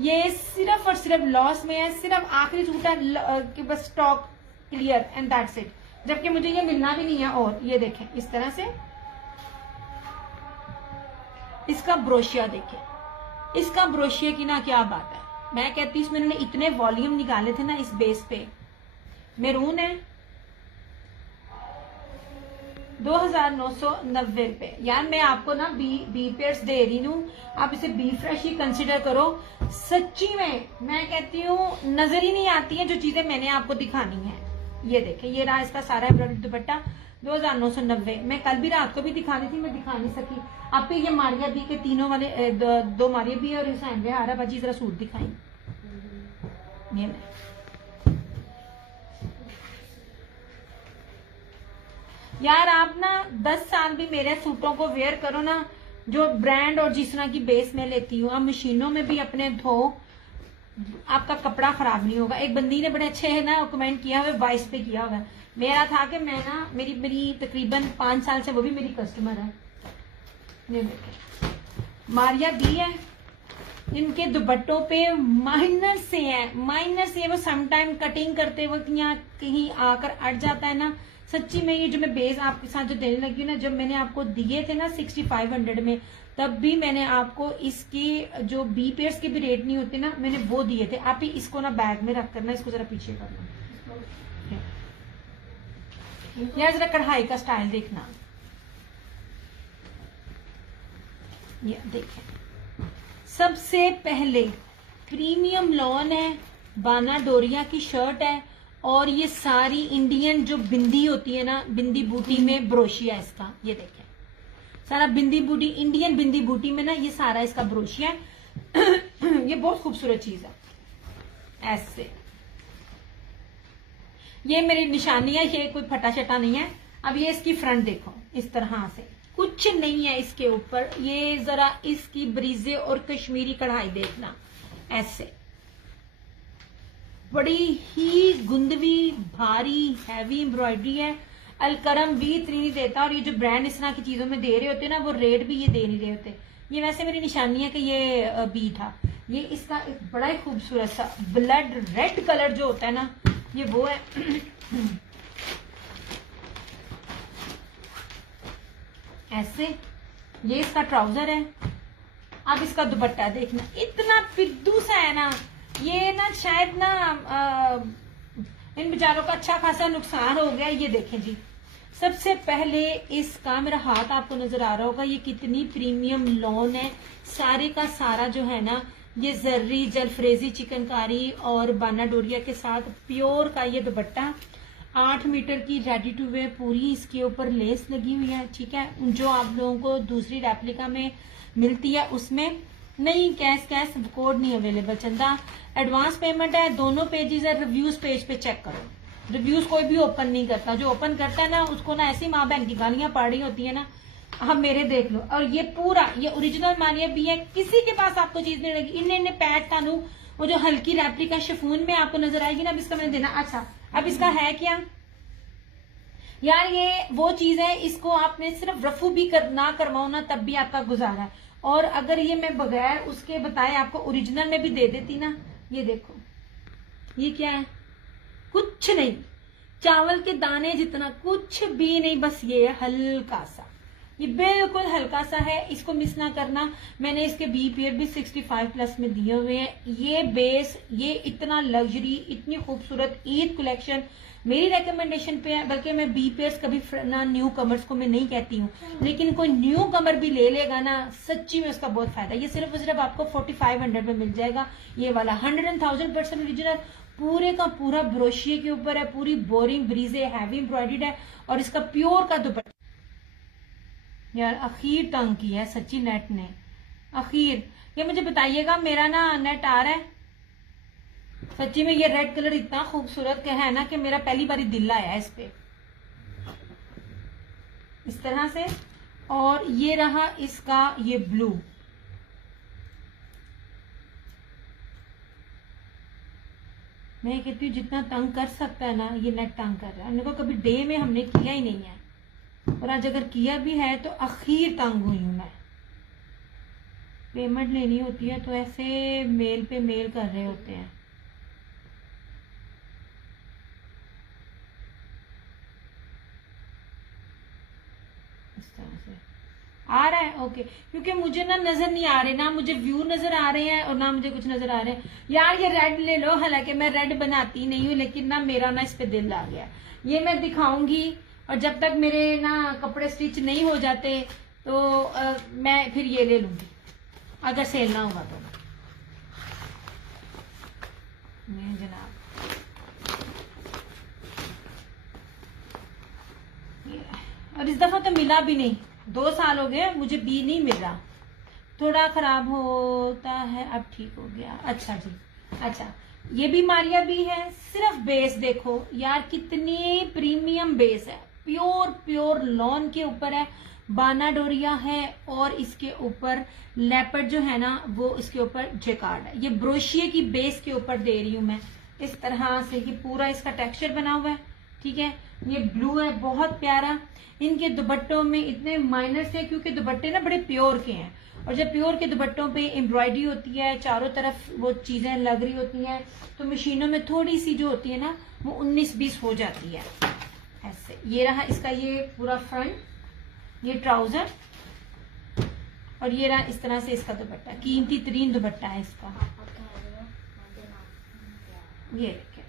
ये सिर्फ और सिर्फ लॉस में है, सिर्फ आखिरी सूट है कि बस stock clear and that's it, जबकि मुझे ये मिलना भी नहीं है। और ये देखें इस तरह से इसका ब्रोशिया देखें, इसका ब्रोशिया की ना क्या बात है। मैं कहती हूँ इसमें उन्होंने इतने वॉल्यूम निकाले थे ना इस बेस पे। मेरून है 2990 रुपए। यार मैं आपको ना बी पेयर्स दे रही हूँ, आप इसे बी फ्रेश ही कंसिडर करो। सच्ची में मैं कहती हूँ नजर ही नहीं आती है जो चीजें मैंने आपको दिखानी है। ये देखें, ये रहा इसका सारा एम्ब्रॉयडरी दुपट्टा 2990। मैं कल भी रात को भी दिखानी थी, मैं दिखा नहीं सकी। आपके ये मारिया बी के तीनों वाले दो मारिया बी और हुसैन हारा बाजी जरा सूट दिखाई। ये मैं यार आप ना 10 साल भी मेरे सूटों को वेयर करो ना, जो ब्रांड और जिस तरह की बेस में लेती हूँ, आप मशीनों में भी अपने धो, आपका कपड़ा खराब नहीं होगा। एक बंदी ने बड़े अच्छे है ना कमेंट किया हुआ, वॉइस पे किया हुआ। मेरा था कि मैं ना मेरी तकरीबन 5 साल से वो भी मेरी कस्टमर है। ये देखिए मारिया बी है, इनके दुपट्टों पे माइनर से है, वो समटाइम कटिंग करते वक्त यहाँ कहीं आकर अट जाता है ना। सच्ची में ये जो मैं बेस आपके साथ जो देने लगी हूँ ना, जब मैंने आपको दिए थे ना 6500 में, तब भी मैंने आपको इसकी जो बी पेयर्स के भी रेट नहीं होते ना, मैंने वो दिए थे। आप ही इसको ना बैग में रख करना, इसको जरा पीछे करना। यार जरा कढ़ाई का स्टाइल देखना, ये देखिए सबसे पहले प्रीमियम लॉन है, बाना डोरिया की शर्ट है, और ये सारी इंडियन जो बिंदी होती है ना, बिंदी बूटी में ब्रोशिया इसका। ये देखें सारा बिंदी बूटी, इंडियन बिंदी बूटी में ना ये सारा इसका ब्रोशिया है। ये बहुत खूबसूरत चीज है। ऐसे ये मेरी निशानी है, ये कोई फटा शटा नहीं है। अब ये इसकी फ्रंट देखो, इस तरह से कुछ नहीं है इसके ऊपर। ये जरा इसकी ब्रीजे और कश्मीरी कढ़ाई देखना, ऐसे बड़ी ही गुंदवी भारी हैवी एम्ब्रॉयडरी है। अलकरम भी इतनी नहीं देता, और ये जो ब्रांड इस तरह की चीजों में दे रहे होते हैं ना, वो रेट भी ये दे नहीं रहे होते। ये वैसे मेरी निशानी है कि ये बी था। ये इसका एक बड़ा ही खूबसूरत सा ब्लड रेड कलर जो होता है ना, ये वो है। ऐसे ये इसका ट्राउजर है। अब इसका दुपट्टा देखना, इतना फिद्दू सा है ना, ये ना शायद ना इन बेचारों का अच्छा खासा नुकसान हो गया। ये देखें जी, सबसे पहले इसका, मेरा हाथ आपको नजर आ रहा होगा, ये कितनी प्रीमियम लॉन है। सारे का सारा जो है ना, ये जर्री जलफ्रेजी चिकनकारी और बाना डोरिया के साथ प्योर का ये दुपट्टा। 8 मीटर की रेडी टू वेयर पूरी इसके ऊपर लेस लगी हुई है। ठीक है, जो आप लोगों को दूसरी रेप्लिका में मिलती है उसमें नहीं। कैश कोड नहीं अवेलेबल। चंदा एडवांस पेमेंट है, दोनों पेजेस है। रिव्यूज पेज पे चेक करो, रिव्यूज कोई भी ओपन नहीं करता। जो ओपन करता है ना, उसको ना ऐसी माँ बहन की गालियां पड़ रही होती है ना। हम मेरे देख लो, और ये पूरा ये ओरिजिनल मानिया भी है, किसी के पास आपको चीज नहीं लगेगी। इन्हें पैड तानू वो जो हल्की रेप्लिका शिफॉन में आपको नजर आएगी ना, अब इसका मैंने देना। अच्छा अब इसका है क्या यार, ये वो चीज है, इसको आपने सिर्फ रफू भी ना करवाओ ना, तब भी आपका गुजारा है। और अगर ये मैं बगैर उसके बताए आपको ओरिजिनल में भी दे देती ना, ये देखो ये क्या है, कुछ नहीं, चावल के दाने जितना, कुछ भी नहीं, बस ये हल्का सा, ये बिल्कुल हल्का सा है। इसको मिस ना करना। मैंने इसके बी पेयर भी 65+ में दिए हुए हैं। ये बेस, ये इतना लग्जरी, इतनी खूबसूरत ईद कलेक्शन मेरी रेकमेंडेशन पे है। बल्कि मैं बी पेयर्स कभी ना न्यू कमर्स को मैं नहीं कहती हूँ, लेकिन कोई न्यू कमर भी ले लेगा ना, सच्ची में उसका बहुत फायदा। ये सिर्फ और सिर्फ आपको 4500 में मिल जाएगा। ये वाला 100,000% ओरिजिनल, पूरे का पूरा ब्रोशिये के ऊपर है, पूरी बोरिंग ब्रीजे हैवी एम्ब्रॉयडर्ड है, और इसका प्योर का दुपट्टा। यार आखिर तंग किया है सच्ची नेट ने, आखिर। ये मुझे बताइएगा, मेरा ना नेट आ रहा है सच्ची में। ये रेड कलर इतना खूबसूरत है ना कि मेरा पहली बार दिल आया इस पे, इस तरह से। और ये रहा इसका ये ब्लू, मैं कहती हूँ जितना तंग कर सकता है ना, ये नेट तंग कर रहा है। उनको कभी डे में हमने किया ही नहीं है, और आज अगर किया भी है तो आखिर तंग हुई हूं मैं। पेमेंट लेनी होती है तो ऐसे मेल पे मेल कर रहे होते हैं। इस तरह से आ रहा है, ओके। क्योंकि मुझे ना नजर नहीं आ रहे, ना मुझे व्यू नजर आ रहे हैं और ना मुझे कुछ नजर आ रहे हैं। यार ये रेड ले लो, हालांकि मैं रेड बनाती नहीं हूँ, लेकिन ना मेरा ना इस पे दिल आ गया। ये मैं दिखाऊंगी, और जब तक मेरे ना कपड़े स्टिच नहीं हो जाते तो मैं फिर ये ले लूंगी, अगर सेल ना होगा तो। नहीं जनाब, और इस दफा तो मिला भी नहीं, 2 साल हो गए मुझे बी नहीं मिल रहा। थोड़ा खराब होता है, अब ठीक हो गया। अच्छा जी, अच्छा ये भी मारिया भी है। सिर्फ बेस देखो यार, कितनी प्रीमियम बेस है, प्योर प्योर लॉन के ऊपर है, बाना डोरिया है, और इसके ऊपर लेपर्ड जो है ना वो इसके ऊपर जेकार्ड है। ये ब्रोशिये की बेस के ऊपर दे रही हूं मैं इस तरह से। ये पूरा इसका टेक्सचर बना हुआ है, ठीक है। ये ब्लू है, बहुत प्यारा। इनके दुपट्टों में इतने माइनस है क्योंकि दुपट्टे ना बड़े प्योर के हैं, और जब प्योर के दुपट्टों पे एम्ब्रॉयडरी होती है, चारों तरफ वो चीजें लग रही होती हैं, तो मशीनों में थोड़ी सी जो होती है ना वो 19-20 हो जाती है ऐसे। ये रहा इसका ये पूरा फ्रंट, ये ट्राउजर, और ये रहा इस तरह से इसका दुपट्टा। कीमती तरीन दुपट्टा है इसका। ये देखें,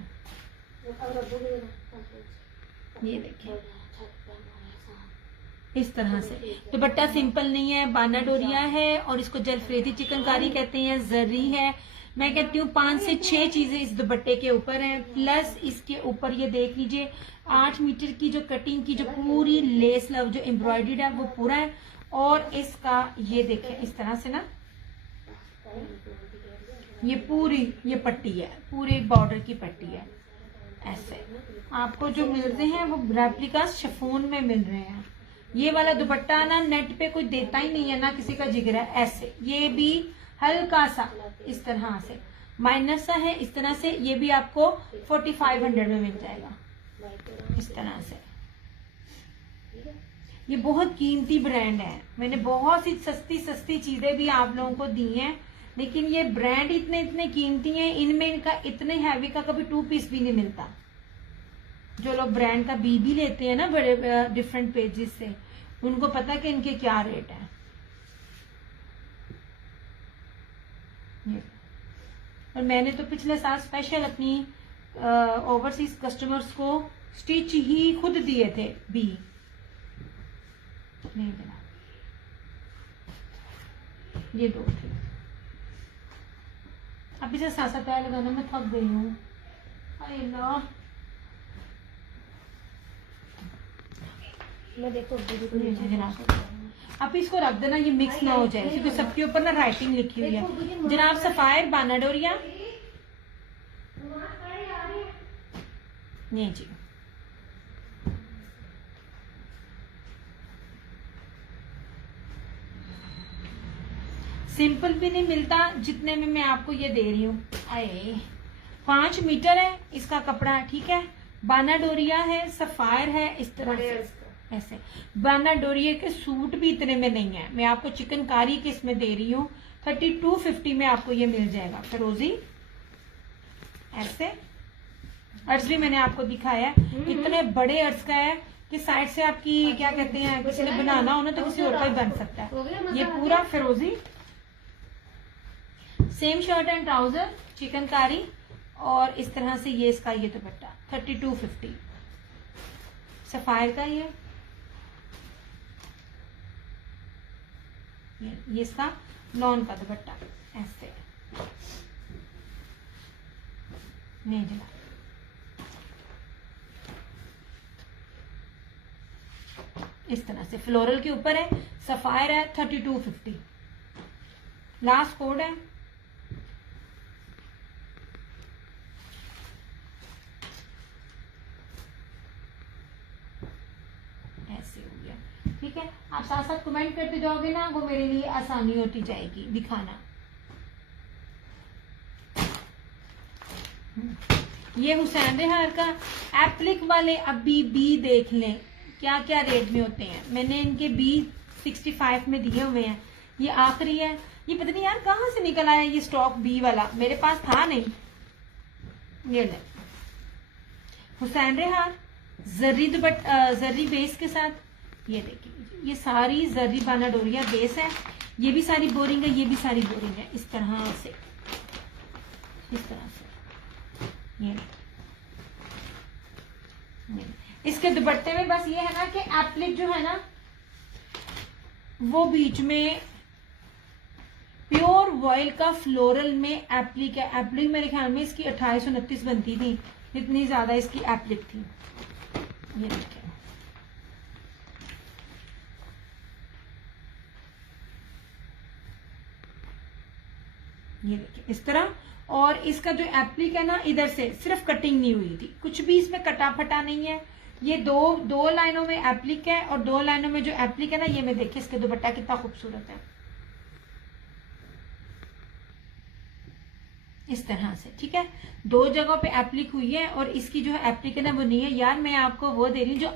ये देखें इस तरह से दुपट्टा सिंपल नहीं है, बाना डोरिया है, और इसको जलफ्रेदी चिकनकारी कहते हैं, जर्री है। मैं कहती हूँ 5 से 6 चीजें इस दुपट्टे के ऊपर हैं, प्लस इसके ऊपर ये देख लीजिए 8 मीटर की जो कटिंग की जो पूरी लेस लव जो एम्ब्रॉयडर्ड है वो पूरा है। और इसका ये देखें इस तरह से ना, ये पूरी ये पट्टी है, पूरी बॉर्डर की पट्टी है ऐसे। आपको जो मिलते हैं वो रेप्लिका शिफॉन में मिल रहे हैं। ये वाला दुपट्टा ना नेट पे कोई देता ही नहीं है, ना किसी का जिगर है ऐसे। ये भी हल्का सा इस तरह से माइनस सा है इस तरह से। ये भी आपको 4500 में मिल जाएगा इस तरह से। ये बहुत कीमती ब्रांड है, मैंने बहुत सी सस्ती सस्ती चीजें भी आप लोगों को दी हैं, लेकिन ये ब्रांड इतने इतने कीमती हैं, इनमें इनका इतने हैवी का कभी 2 पीस भी नहीं मिलता। जो लोग ब्रांड का बी लेते हैं ना बड़े डिफरेंट पेजेस से, उनको पता कि इनके क्या रेट है। और मैंने तो पिछले साल स्पेशल अपनी ओवरसीज कस्टमर्स को स्टिच ही खुद दिए थे बी। नहीं देना, ये 2 थे। अब इसे साथ साथ पैर लगाना मैं थक गई हूँ। मैं देखो आप इसको रख देना, ये मिक्स ना हो जाए, क्योंकि सबके ऊपर ना राइटिंग लिखी हुई है। जनाब सफायर बाना डोरिया, नहीं जी सिंपल भी नहीं मिलता जितने में मैं आपको ये दे रही हूँ। आए 5 मीटर है इसका कपड़ा, ठीक है। बाना डोरिया है, सफायर है इस तरह से ऐसे। बाना डोरिया के सूट भी इतने में नहीं है, मैं आपको चिकनकारी के इसमें दे रही हूँ 3250 में आपको ये मिल जाएगा। फिरोजी ऐसे अर्ज भी मैंने आपको दिखाया, इतने बड़े अर्ज का है कि साइड से आपकी क्या कहते हैं, किसी ने बनाना हो ना तो किसी और का ही बन सकता है। ये पूरा फिरोजी, same shirt and trouser chikankari, और इस तरह से ये इसका ये दुपट्टा 3250 सफायर का। ये इसका लॉन का दुपट्टा ऐसे। नहीं जला, इस तरह से फ्लोरल के ऊपर है, सफायर है 3250। लास्ट कोड है, ऐसे हो गया, ठीक है। आप साथ साथ कमेंट करते जाओगे ना, वो मेरे लिए आसानी होती जाएगी दिखाना। ये हुसैन रेहार का एप्लिक वाले अभी बी देख लें क्या क्या रेट में होते हैं। मैंने इनके बी 65 में दिए हुए हैं। ये आखिरी है। ये पता नहीं यार कहाँ से निकल आया ये स्टॉक बी वाला, मेरे पास था नहीं। ये ले हुसैन रेहार जर्री जर्री बेस के साथ। ये देखिए ये सारी जर्री बाना डोरिया बेस है, ये भी सारी बोरिंग है, ये भी सारी बोरिंग है, इस तरह से, इस तरह से। ये इसके दुपट्टे में बस ये है ना कि एप्लिक जो है ना वो बीच में प्योर वॉयल का फ्लोरल में एप्लिक है। एप्लिक मेरे ख्याल में इसकी 2829 बनती थी, इतनी ज्यादा इसकी एप्लिक थी। ये देखिए ये देखिए इस तरह। और इसका जो एप्लिक है ना इधर से सिर्फ कटिंग नहीं हुई थी, कुछ भी इसमें कटा फटा नहीं है। ये दो लाइनों में एप्लिक है और 2 लाइनों में जो एप्लिक है ना ये में देखिए इसके दुपट्टा कितना खूबसूरत है, इस तरह से। ठीक है 2 जगहों पे एप्लिक हुई है और इसकी जो है एप्लिक है ना वो नहीं है। यार मैं आपको वो दे रही हूँ जो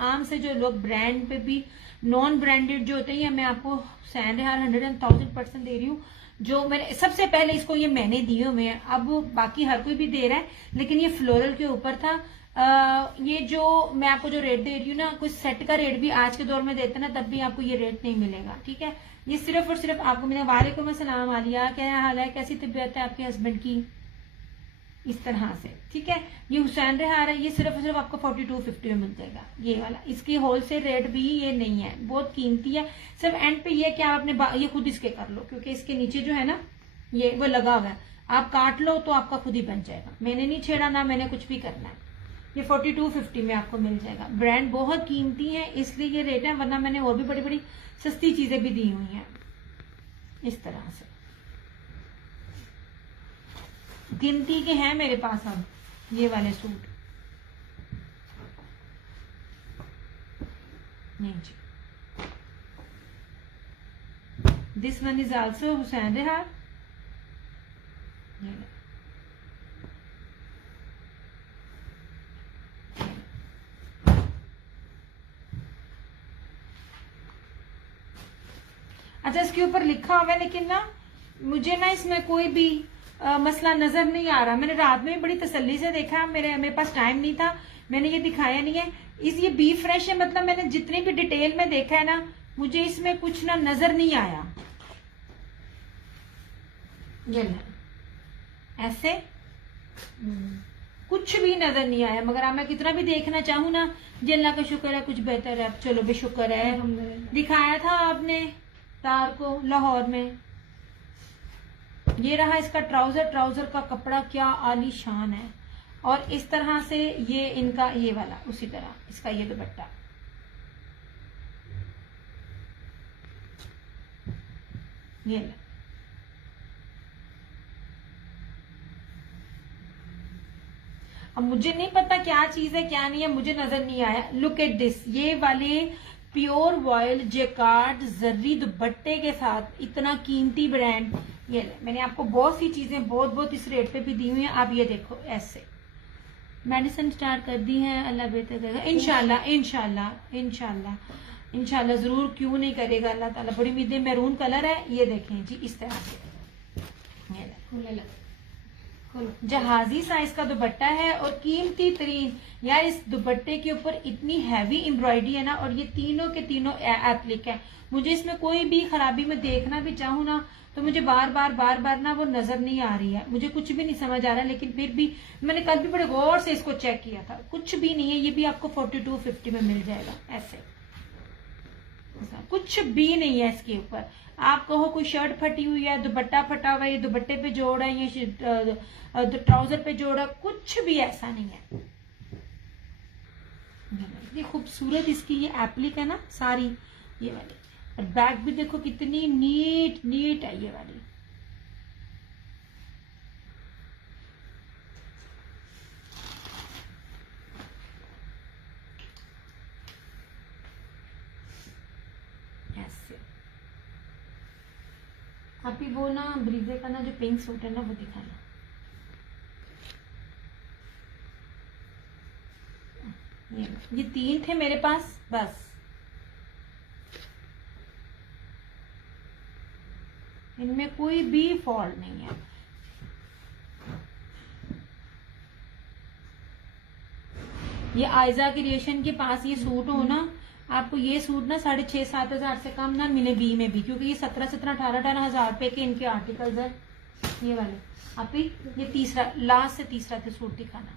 आम से जो लोग ब्रांड पे भी नॉन ब्रांडेड जो होते हैं, मैं आपको हुसैन रेहार 100,000% दे रही हूँ। जो मैंने सबसे पहले इसको ये मैंने दिए हुए हैं, अब बाकी हर कोई भी दे रहा है, लेकिन ये फ्लोरल के ऊपर था। ये जो मैं आपको जो रेट दे रही हूँ ना, कुछ सेट का रेट भी आज के दौर में देते ना तब भी आपको ये रेट नहीं मिलेगा। ठीक है ये सिर्फ और सिर्फ आपको मैंने वालेकुम अस्सलाम आलिया, क्या हाल है, कैसी तबीयत है आपके हस्बैंड की, इस तरह से। ठीक है ये हुसैन रेहार है, ये सिर्फ और सिर्फ आपको 4250 में मिल जाएगा ये वाला। इसकी होलसेल रेट भी ये नहीं है, बहुत कीमती है। सिर्फ एंड पे ये क्या आपने ये खुद इसके कर लो, क्योंकि इसके नीचे जो है ना ये वो लगा हुआ है, आप काट लो तो आपका खुद ही बन जाएगा। मैंने नहीं छेड़ा ना मैंने कुछ भी करना है। ये 4250 में आपको मिल जाएगा। ब्रांड बहुत कीमती है इसलिए ये रेट है, वरना मैंने और भी बड़ी बड़ी सस्ती चीजें भी दी हुई हैं इस तरह से। गिनती के हैं मेरे पास अब ये वाले सूट। नहीं जी this one is also Hussain Rehar. अच्छा इसके ऊपर लिखा हुआ है लेकिन ना मुझे ना इसमें कोई भी मसला नजर नहीं आ रहा। मैंने रात में भी बड़ी तसल्ली से देखा, मेरे पास टाइम नहीं था, मैंने ये दिखाया नहीं है। ये बी फ्रेश है, मतलब मैंने जितनी भी डिटेल में देखा है ना मुझे इसमें कुछ ना नजर नहीं आया। ये ऐसे कुछ भी नजर नहीं आया, मगर मैं कितना भी देखना चाहूँ ना जी अल्लाह का शुक्र है कुछ बेहतर है। चलो बेशुक्र है। दिखाया था आपने तार को लाहौर में। ये रहा इसका ट्राउजर, ट्राउजर का कपड़ा क्या आलीशान है। और इस तरह से ये इनका ये वाला उसी तरह इसका ये दुपट्टा। ये ले। अब मुझे नहीं पता क्या चीज है क्या नहीं है, मुझे नजर नहीं आया। लुक एट दिस, ये वाले प्योर वॉयल जेकार्ड जर्री दुपट्टे के साथ इतना कीमती ब्रांड। ये ले, मैंने आपको बहुत सी चीजें बहुत इस रेट पे भी दी हुई हैं। आप ये देखो ऐसे मेडिसिन स्टार्ट कर दी है, अल्लाह बेहतर करेगा इंशाल्लाह इंशाल्लाह इंशाल्लाह इंशाल्लाह जरूर, क्यों नहीं करेगा अल्लाह ताला। बड़ी उम्मीदें। मैरून कलर है, ये देखें जी इस तरह से। ये ले जहाजी साइज का दुपट्टा है और कीमती तरीन। यार इस दुपट्टे के ऊपर इतनी हैवी एम्ब्रॉयडरी है ना, और ये तीनों के तीनों एप्लिक है। मुझे इसमें कोई भी खराबी में देखना भी चाहूँ ना तो मुझे बार बार ना वो नजर नहीं आ रही है, मुझे कुछ भी नहीं समझ आ रहा है। लेकिन फिर भी मैंने कल भी बड़े गौर से इसको चेक किया था, कुछ भी नहीं है। ये भी आपको 4250 में मिल जाएगा ऐसे, कुछ भी नहीं है इसके ऊपर। आप कहो कोई शर्ट फटी हुई है, दुपट्टा फटा हुआ है, ये दुपट्टे पे जोड़ है, ये ट्राउजर पे जोड़ है, कुछ भी ऐसा नहीं है। ये खूबसूरत इसकी ये एप्लिक है ना सारी ये वाली, और बैग भी देखो कितनी नीट है ये वाली। ऐसे अभी वो ना ब्रीजे का ना जो पिंक सूट है ना वो दिखाना। ये 3 थे मेरे पास बस। इनमें कोई भी फॉल्ट नहीं है। ये आयजा क्रिएशन के पास ये सूट हो ना, आपको ये सूट ना 6,500-7,000 से कम ना मिले बी में भी, क्योंकि ये 17-18 हजार रुपए के इनके आर्टिकल्स है ये वाले। आप ही ये तीसरा, लास्ट से तीसरा सूट दिखाना।